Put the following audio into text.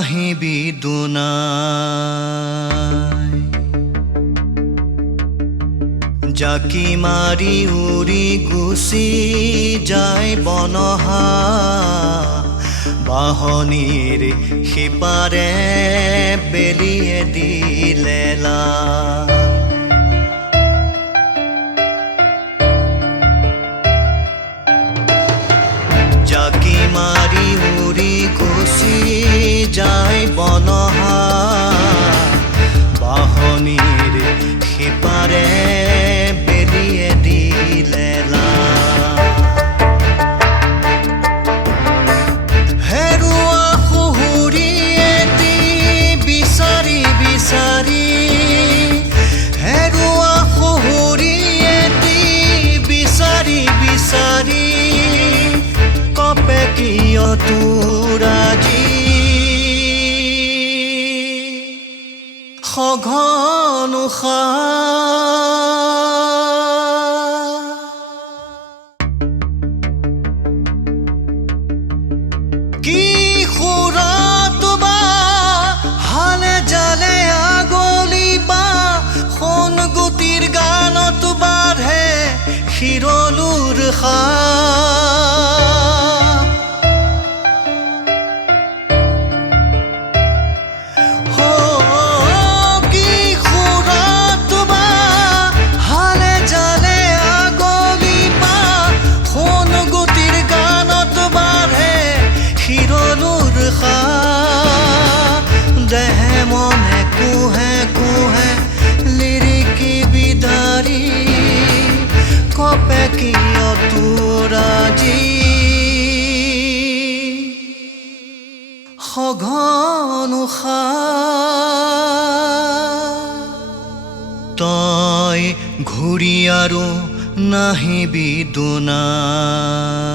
নাহিবি দুনাই জাকি মাৰি উৰি গুচি যায় বনহা বাহনীৰ সিপাৰে বেলিয়ে দিলে জাকি মাৰি উৰি গুচি যায় বনহা বাহনীৰ সিপাৰে বেলিয়ে দিলে হেৰুৱা শহুৰীয়েতি বিচাৰি বিচাৰি হেৰুৱা শহুৰীয়েতি বিচাৰি বিচাৰি কপে কিয় তোৰ আজি সঘন কি সুৰত বা হালে জালে আগলি বা সোণ গুটিৰ গানত বাঢ়ে শিৰলুৰ দেহে মনে কুহে কুহে লিৰিকি বিদাৰি কপে কিয় তোৰ আজি সঘন তই ঘূৰি আৰু নাহিবি দুনাই